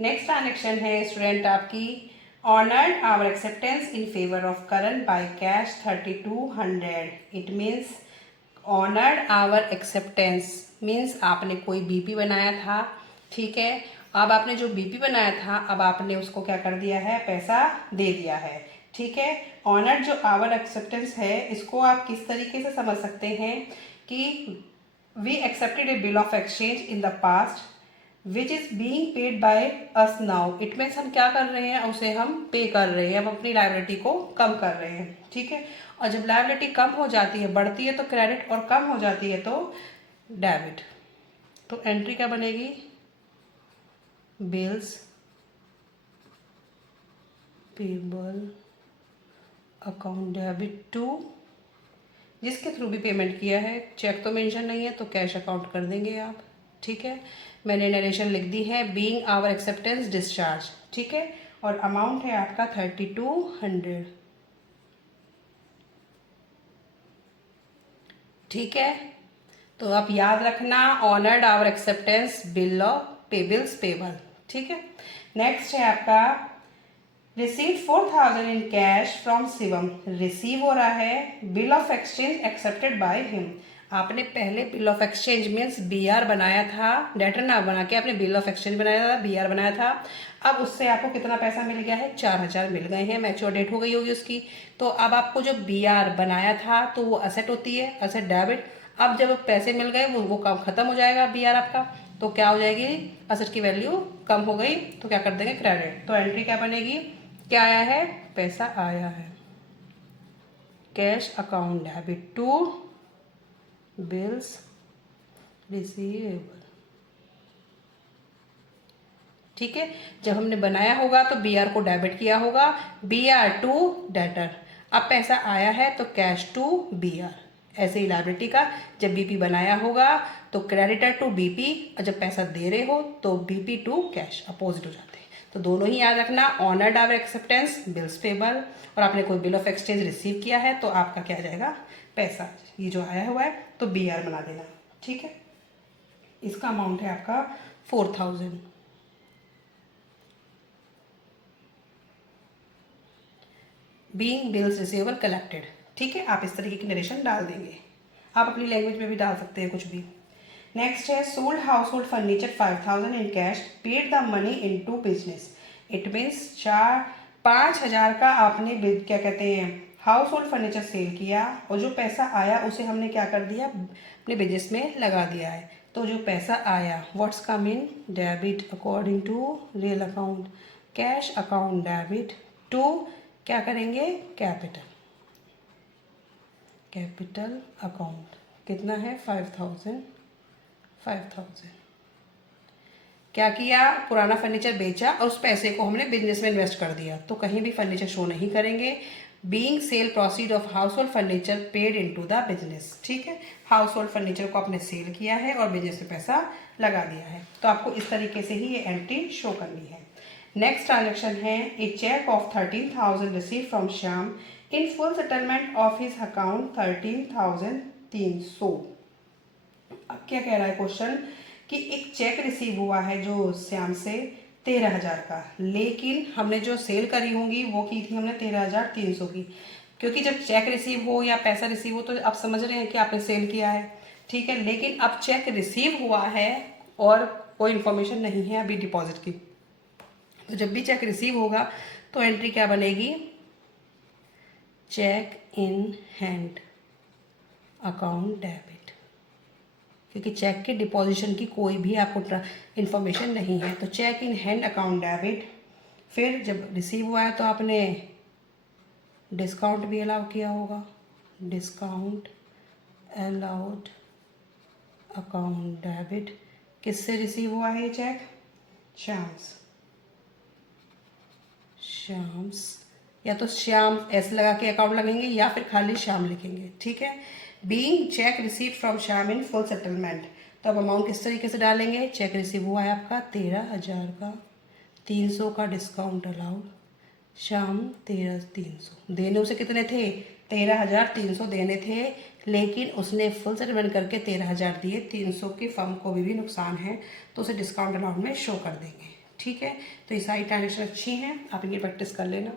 Next transaction है student आपकी, honoured our acceptance in favour of Karan by cash 3200। It means honoured our acceptance means आपने कोई BP बनाया था, ठीक है। अब आपने जो बीपी बनाया था, अब आपने उसको क्या कर दिया है, पैसा दे दिया है, ठीक है। ऑनर्ड जो आवर एक्सेप्टेंस है, इसको आप किस तरीके से समझ सकते हैं कि we accepted a bill of exchange in the past which is being paid by us now. It means हम क्या कर रहे हैं, उसे हम पे कर रहे हैं, हम अपनी लायबिलिटी को कम कर रहे हैं, ठीक है। और जब लायबिलिटी कम हो जाती है, बढ़ती है तो क्रेडिट और कम हो जाती है तो डेबिट। तो एंट्री क्या बनेगी, bills payable account debit to, जिसके थ्रू भी पेमेंट किया है, चेक तो मेंशन नहीं है तो कैश अकाउंट कर देंगे आप, ठीक है। मैंने नरेशन लिख दी है, बीइंग आवर एक्सेप्टेंस डिस्चार्ज, ठीक है। और अमाउंट है आपका 3200, ठीक है। तो आप याद रखना, honoured our acceptance bill of payables payable, ठीक है। नेक्स्ट है आपका receive 4000 in cash from Shivam. Receive हो रहा है, bill of exchange accepted by him. आपने पहले bill of exchange means BR बनाया था, डेटर ना बना के आपने बिल ऑफ एक्सचेंज बनाया था, बीआर बनाया था। अब उससे आपको कितना पैसा मिल गया है, 4000 मिल गए हैं, मैच्योर डेट हो गई होगी उसकी। तो अब आपको जो बीआर बनाया था तो वो असेट होती है, असेट डेबिट। अब जब पैसे मिल गए, वो काम खत्म हो जाएगा बीआर आपका, तो क्या हो जाएगी, असेट की वैल्यू कम हो गई, तो क्या कर देंगे, क्रेडिट। तो एंट्री क्या बनेगी, क्या आया है, पैसा आया है, cash account debit to bills receivable, ठीक है। जब हमने बनाया होगा तो बीआर को डेबिट किया होगा, बीआर टू डेटर। अब पैसा आया है तो कैश टू बीआर। ऐसे ही लायबिलिटी का जब बीपी बनाया होगा तो क्रेडिटर टू बीपी, और जब पैसा दे रहे हो तो बीपी टू कैश, अपोजिट हो जाते हैं। तो दोनों ही याद रखना, honoured our acceptance bills payable, और आपने कोई बिल ऑफ एक्सचेंज रिसीव किया है तो आपका क्या आ जाएगा, पैसा, ये जो आया हुआ है तो बीआर बना देना, ठीक है। इसका अमाउंट है आपका 4000। बीइंग बिल्स रिसीवेबल कलेक्टेड, ठीक है। आप इस तरीके की नरेशन डाल देंगे, आप अपनी लैंग्वेज में भी डाल सकते हैं कुछ भी। नेक्स्ट है sold house hold furniture 5000 in cash, paid the money in to business. It means 5000 का आपने क्या कहते हैं, हाउस होल्ड फर्नीचर सेल किया, और जो पैसा आया उसे हमने क्या कर दिया, अपने बिजनेस में लगा दिया है। तो जो पैसा आया, what's come in debit according to real account, cash account debit to क्या करेंगे, कैपिटल, कैपिटल अकाउंट। कितना है, 5000। क्या किया, पुराना फर्नीचर बेचा और उस पैसे को हमने बिजनेस में इन्वेस्ट कर दिया, तो कहीं भी फर्नीचर शो नहीं करेंगे। Being cell proceed of house hold furniture paid into the business, ठीक है। हाउस होल्ड फर्नीचर को आपने सेल किया है और बिजनेस में पैसा लगा दिया है, तो आपको इस तरीके से ही ये एंट्री शो करनी है। नेक्स्ट ट्रांजेक्शन है a cheque of 13000 receive from Shyam in full settlement of his account 13300। अब क्या कह रहा है क्वेश्चन, कि एक चेक रिसीव हुआ है जो श्याम से 13000 का, लेकिन हमने जो सेल करी होंगी वो की थी हमने 13300 की। क्योंकि जब चेक रिसीव हो या पैसा रिसीव हो तो आप समझ रहे हैं कि आपने सेल किया है, ठीक है। लेकिन अब चेक रिसीव हुआ है और कोई इन्फॉर्मेशन नहीं है अभी डिपॉजिट की, तो जब भी चेक रिसीव होगा तो एंट्री क्या बनेगी, cheque in hand account debit, क्योंकि चेक के डिपॉजिशन की कोई भी आपको इन्फॉर्मेशन नहीं है, तो cheque in hand account debit. फिर जब रिसीव हुआ है तो आपने डिस्काउंट भी अलाउ किया होगा, डिस्काउंट अलाउड अकाउंट डेबिट। किससे रिसीव हुआ है ये चेक, श्याम्स, या तो श्याम एस लगा के अकाउंट लगेंगे या फिर खाली श्याम लिखेंगे, ठीक है। Being check receive from Shyam in full settlement, तो अब अमाउंट किस तरीके से डालेंगे, चेक रिसीव हुआ है आपका 13000 का, 300 का डिस्काउंट अलाउड, श्याम 13300, देने उसे कितने थे, 13300 देने थे, लेकिन उसने फुल सेटलमेंट करके 13000 दिए, 300 की फर्म को भी नुकसान है तो उसे डिस्काउंट अलाउड में शो कर देंगे, ठीक है, तो ये सारी ट्रांजेक्शन अच्छी हैं, आप इनकी प्रैक्टिस कर लेना।